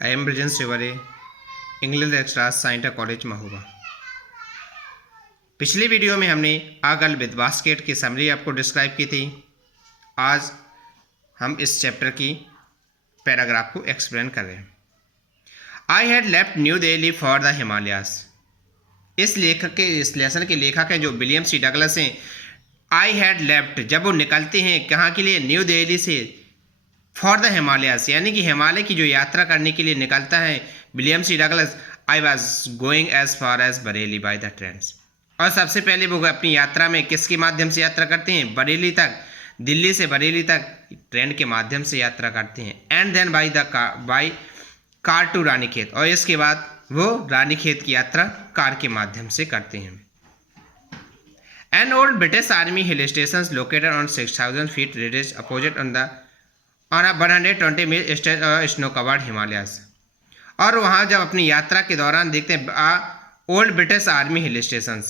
I am Brijesh Shivhare, English lecturer साइंटा college Mahoba. पिछली video में हमने आ गर्ल विद बास्केट की समरी आपको डिस्क्राइब की थी। आज हम इस चैप्टर की पैराग्राफ को एक्सप्लेन कर रहे हैं। I had left new Delhi for the Himalayas. इस लेसन के लेखक हैं जो विलियम सी डगलस हैं। आई हैड लेफ्ट, जब वो निकलते हैं कहाँ के लिए, न्यू दिल्ली से, फॉर द हिमालयास यानी कि हिमालय की जो यात्रा करने के लिए निकलता है William C Douglas. I was going as far as Bareilly by the train. और सबसे पहले वो अपनी यात्रा में किसके माध्यम से यात्रा करते हैं, बरेली तक, दिल्ली से बरेली तक ट्रेन के माध्यम से यात्रा करते हैं। And then by car to Ranikhet, और इसके बाद वो रानीखेत की यात्रा कार के माध्यम से करते हैं। An old British army hill station located on 6000 feet ridge opposite on a 120 मील स्नो कवर्ड हिमालयास। और वहाँ जब अपनी यात्रा के दौरान देखते हैं old British army hill station,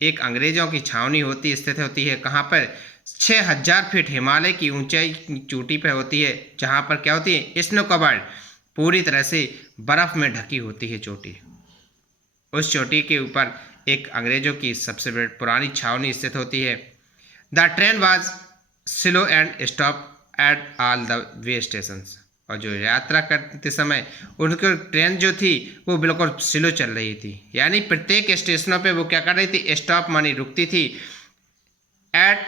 एक अंग्रेजों की छावनी होती स्थित होती है कहाँ पर, 6000 फीट हिमालय की ऊंचाई चोटी पर होती है, जहाँ पर क्या होती है, स्नो कवर्ड, पूरी तरह से बर्फ में ढकी होती है चोटी। उस चोटी के ऊपर एक अंग्रेजों की सबसे पुरानी छावनी स्थित होती है। The train was slow and stop at all the way station. और जो यात्रा करते समय उनकी ट्रेन जो थी वो बिल्कुल स्लो चल रही थी, यानी प्रत्येक स्टेशनों पे वो क्या कर रही थी, स्टॉप मानी रुकती थी, एट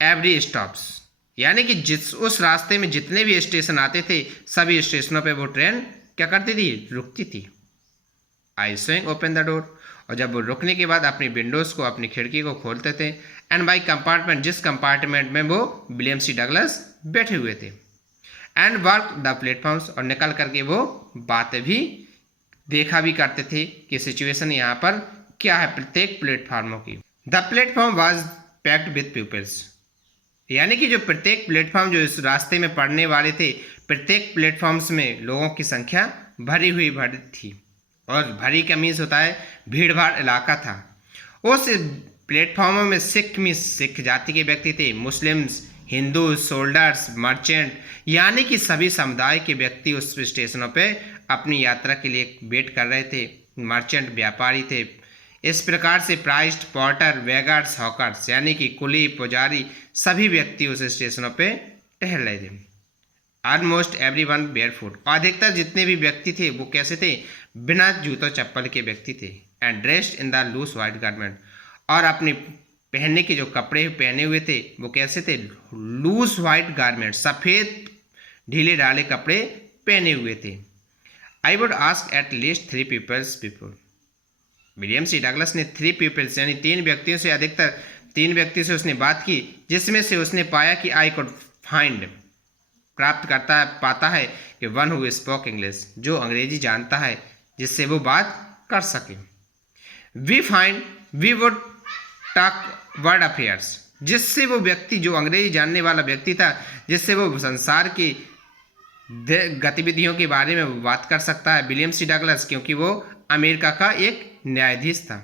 एवरी स्टॉप्स, यानी कि उस रास्ते में जितने भी स्टेशन आते थे सभी स्टेशनों पे वो ट्रेन क्या करती थी, रुकती थी। आई स्विंग ओपन द डोर, और जब वो रुकने के बाद अपनी विंडोज़ को, अपनी खिड़की को खोलते थे। एंड बाई कंपार्टमेंट, जिस कंपार्टमेंट में वो विलियम सी डगलस बैठे हुए थे। एंड वर्क द प्लेटफॉर्म्स, और निकल करके वो बातें भी देखा भी करते थे कि सिचुएशन यहाँ पर क्या है प्रत्येक प्लेटफॉर्मों की। The platform was packed with peoples, यानी कि जो प्रत्येक प्लेटफॉर्म जो इस रास्ते में पड़ने वाले थे, प्रत्येक प्लेटफॉर्म्स में लोगों की संख्या भरी थी। और भरी का मीन्स होता है भीड़ भाड़ इलाका था। उस प्लेटफॉर्मों में सिख जाति के व्यक्ति थे, मुस्लिम्स, हिंदू, सोल्डर्स, मर्चेंट, यानी कि सभी समुदाय के व्यक्ति उस स्टेशनों पे अपनी यात्रा के लिए वेट कर रहे थे। मर्चेंट व्यापारी थे। इस प्रकार से प्राइस्ड, पॉर्टर, वेगर्स, हॉकर्स, यानी कि कुली, पुजारी, सभी व्यक्ति उस स्टेशनों पे टहल रहे थे। ऑलमोस्ट एवरीवन बेयरफुट, अधिकतर जितने भी व्यक्ति थे वो कैसे थे, बिना जूतों चप्पल के व्यक्ति थे। And dressed in the loose white garment, और अपने पहनने के जो कपड़े पहने हुए थे वो कैसे थे, लूज वाइट गारमेंट, सफ़ेद ढीले ढाले कपड़े पहने हुए थे। I would ask at least 3 peoples before. William C Douglas ने 3 पीपल्स यानी 3 व्यक्तियों से, अधिकतर 3 व्यक्ति से उसने बात की, जिसमें से उसने पाया कि आई कुड फाइंड, प्राप्त पाता है कि वन हु स्पोक इंग्लिश, जो अंग्रेजी जानता है, जिससे वो बात कर सके। We would talk world affairs, जिससे वो व्यक्ति, जो अंग्रेजी जानने वाला व्यक्ति था, जिससे वो संसार की गतिविधियों के बारे में बात कर सकता है विलियम सी डगलस, क्योंकि वो अमेरिका का एक न्यायाधीश था।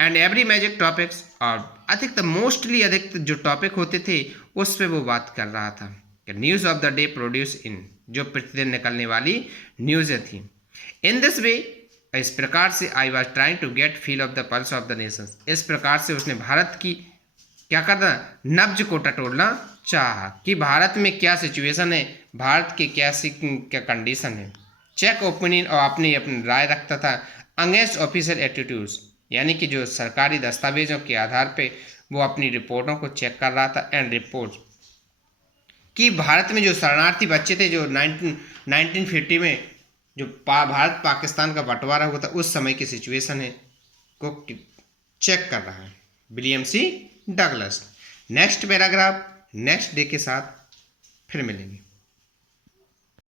एंड एवरी मैजिक टॉपिक्स, और अधिकतर मोस्टली अधिकतर जो टॉपिक होते थे उस पर वो बात कर रहा था। News of the day produce in, जो प्रतिदिन निकलने वाली न्यूज़ें थी। इन दिस वे, इस प्रकार से, I was trying to get feel of the pulse of the nation, इस प्रकार से उसने भारत की क्या करना, नब्ज को टटोलना चाहा कि भारत में क्या सिचुएशन है, भारत के क्या कंडीशन है। चेक ओपिनियन, और अपनी राय रखता था अगेंस्ट ऑफिशियल एटीट्यूड्स, यानी कि जो सरकारी दस्तावेजों के आधार पे वो अपनी रिपोर्टों को चेक कर रहा था। एंड रिपोर्ट कि भारत में जो शरणार्थी बच्चे थे, जो 1950 में जो भारत पाकिस्तान का बंटवारा हुआ था, उस समय की सिचुएशन है को चेक कर रहा है William C Douglas. Next paragraph next day के साथ फिर मिलेंगे।